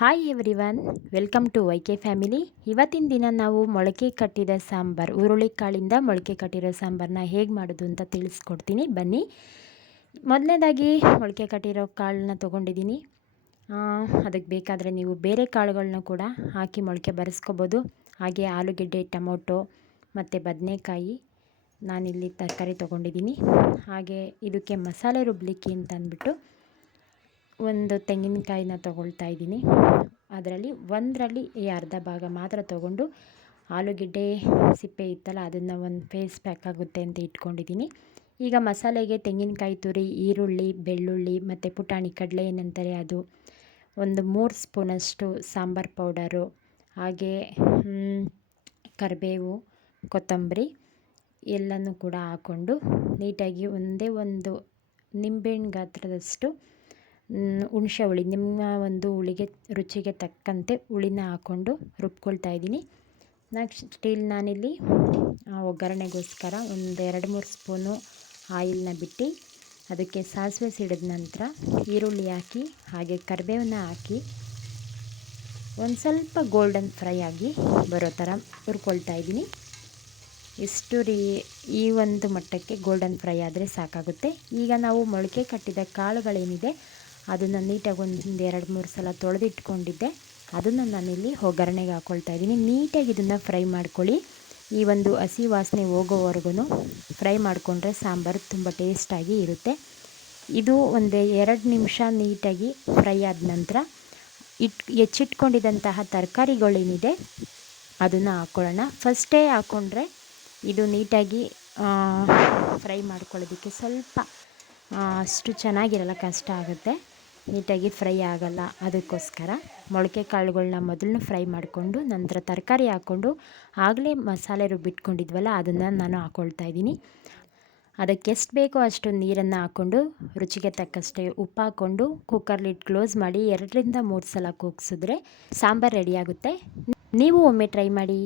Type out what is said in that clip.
Hi everyone welcome to Y K family ಇವತ್ತಿನ ದಿನ ನಾವು ಮೊಳಕೆ ಕಟ್ಟಿದ ಸಾಂಬಾರು, ಹುರುಳಿಕಾಳಿಂದ ಮೊಳಕೆ ಕಟ್ಟಿರೋ ಸಾಂಬಾರನ್ನ ಹೇಗೆ ಮಾಡೋದು ಅಂತ ತಿಳಿಸ್ಕೊಡ್ತೀನಿ. ಬನ್ನಿ. ಮೊದಲನೇದಾಗಿ ಮೊಳಕೆ ಕಟ್ಟಿರೋ ಕಾಳನ್ನ ತೊಗೊಂಡಿದ್ದೀನಿ. ಅದಕ್ಕೆ ಬೇಕಾದರೆ ನೀವು ಬೇರೆ ಕಾಳುಗಳನ್ನ ಕೂಡ ಹಾಕಿ ಮೊಳಕೆ ಬರೆಸ್ಕೋಬೋದು. ಹಾಗೆ ಆಲೂಗೆಡ್ಡೆ, ಟೊಮೊಟೊ ಮತ್ತು ಬದನೆಕಾಯಿ ನಾನಿಲ್ಲಿ ತರಕಾರಿ ತೊಗೊಂಡಿದ್ದೀನಿ. ಹಾಗೆ ಇದಕ್ಕೆ ಮಸಾಲೆ ರುಬ್ಲಿಕ್ಕೆ ಅಂತ ಅಂದ್ಬಿಟ್ಟು ಒಂದು ತೆಂಗಿನಕಾಯಿನ ತೊಗೊಳ್ತಾ ಇದ್ದೀನಿ. ಅದರಲ್ಲಿ ಒಂದರಲ್ಲಿ ಈ ಅರ್ಧ ಭಾಗ ಮಾತ್ರ ತೊಗೊಂಡು ಆಲೂಗೆಡ್ಡೆ ಸಿಪ್ಪೆ ಇತ್ತಲ್ಲ, ಅದನ್ನು ಒಂದು ಫೇಸ್ ಪ್ಯಾಕ್ ಆಗುತ್ತೆ ಅಂತ ಇಟ್ಕೊಂಡಿದ್ದೀನಿ. ಈಗ ಮಸಾಲೆಗೆ ತೆಂಗಿನಕಾಯಿ ತುರಿ, ಈರುಳ್ಳಿ, ಬೆಳ್ಳುಳ್ಳಿ ಮತ್ತು ಪುಟಾಣಿ, ಕಡಲೆ ಏನಂತಾರೆ ಅದು, ಒಂದು ಮೂರು ಸ್ಪೂನಷ್ಟು ಸಾಂಬಾರು ಪೌಡರು, ಹಾಗೆ ಕರಿಬೇವು, ಕೊತ್ತಂಬರಿ ಎಲ್ಲನೂ ಕೂಡ ಹಾಕ್ಕೊಂಡು ನೀಟಾಗಿ ಒಂದೇ ಒಂದು ನಿಂಬೆಹಣ್ಣು ಗಾತ್ರದಷ್ಟು ಹುಣಸೆ ಹುಳಿ. ನಿಮ್ಮ ಒಂದು ಹುಳಿಗೆ, ರುಚಿಗೆ ತಕ್ಕಂತೆ ಹುಳಿನ ಹಾಕ್ಕೊಂಡು ರುಬ್ಕೊಳ್ತಾ ಇದ್ದೀನಿ. ನೆಕ್ಸ್ಟ್ ಸ್ಟೀಲ್ ನಾನಿಲ್ಲಿ ಒಗ್ಗರಣೆಗೋಸ್ಕರ ಒಂದು ಎರಡು ಮೂರು ಸ್ಪೂನು ಆಯಿಲ್ನ ಬಿಟ್ಟು ಅದಕ್ಕೆ ಸಾಸಿವೆ ಸಿಡಿದ ನಂತರ ಈರುಳ್ಳಿ ಹಾಕಿ, ಹಾಗೆ ಕರಿಬೇವನ್ನ ಹಾಕಿ ಒಂದು ಸ್ವಲ್ಪ ಗೋಲ್ಡನ್ ಫ್ರೈ ಆಗಿ ಬರೋ ಥರ ಹುರ್ಕೊಳ್ತಾ ಇದ್ದೀನಿ. ಇಷ್ಟು ರೀ, ಈ ಒಂದು ಮಟ್ಟಕ್ಕೆ ಗೋಲ್ಡನ್ ಫ್ರೈ ಆದರೆ ಸಾಕಾಗುತ್ತೆ. ಈಗ ನಾವು ಮೊಳಕೆ ಕಟ್ಟಿದ ಕಾಳುಗಳೇನಿದೆ ಅದನ್ನು ನೀಟಾಗಿ ಒಂದು ಎರಡು ಮೂರು ಸಲ ತೊಳೆದಿಟ್ಕೊಂಡಿದ್ದೆ. ಅದನ್ನು ನಾನಿಲ್ಲಿ ಒಗ್ಗರಣೆಗೆ ಹಾಕ್ಕೊಳ್ತಾ ಇದ್ದೀನಿ. ನೀಟಾಗಿ ಇದನ್ನು ಫ್ರೈ ಮಾಡ್ಕೊಳ್ಳಿ. ಈ ಒಂದು ಹಸಿ ವಾಸನೆ ಹೋಗೋವರೆಗೂ ಫ್ರೈ ಮಾಡಿಕೊಂಡ್ರೆ ಸಾಂಬಾರು ತುಂಬ ಟೇಸ್ಟಾಗಿ ಇರುತ್ತೆ. ಇದು ಒಂದು ಎರಡು ನಿಮಿಷ ನೀಟಾಗಿ ಫ್ರೈ ಆದ ನಂತರ ಇಟ್ ಹೆಚ್ಚಿಟ್ಕೊಂಡಿದ್ದಂತಹ ತರಕಾರಿಗಳೇನಿದೆ ಅದನ್ನು ಹಾಕ್ಕೊಳ್ಳೋಣ ಫಸ್ಟೇ ಹಾಕ್ಕೊಂಡ್ರೆ ಇದು ನೀಟಾಗಿ ಫ್ರೈ ಮಾಡ್ಕೊಳ್ಳೋದಕ್ಕೆ ಸ್ವಲ್ಪ ಅಷ್ಟು ಚೆನ್ನಾಗಿರಲ್ಲ, ಕಷ್ಟ ಆಗುತ್ತೆ. ನೀಟಾಗಿ ಫ್ರೈ ಆಗಲ್ಲ. ಅದಕ್ಕೋಸ್ಕರ ಮೊಳಕೆ ಕಾಳುಗಳನ್ನ ಮೊದಲು ಫ್ರೈ ಮಾಡಿಕೊಂಡು ನಂತರ ತರಕಾರಿ ಹಾಕ್ಕೊಂಡು ಆಗಲೇ ಮಸಾಲೆ ರುಬ್ಬಿಟ್ಕೊಂಡಿದ್ವಲ್ಲ ಅದನ್ನು ನಾನು ಹಾಕ್ಕೊಳ್ತಾ ಇದ್ದೀನಿ. ಅದಕ್ಕೆ ಎಷ್ಟು ಬೇಕೋ ಅಷ್ಟು ನೀರನ್ನು ಹಾಕ್ಕೊಂಡು ರುಚಿಗೆ ತಕ್ಕಷ್ಟೇ ಉಪ್ಪು ಹಾಕ್ಕೊಂಡು ಕುಕ್ಕರ್ಲಿಟ್ಟು ಕ್ಲೋಸ್ ಮಾಡಿ ಎರಡರಿಂದ ಮೂರು ಸಲ ಕೂಗಿಸಿದ್ರೆ ಸಾಂಬಾರು ರೆಡಿಯಾಗುತ್ತೆ ನೀವು ಒಮ್ಮೆ ಟ್ರೈ ಮಾಡಿ.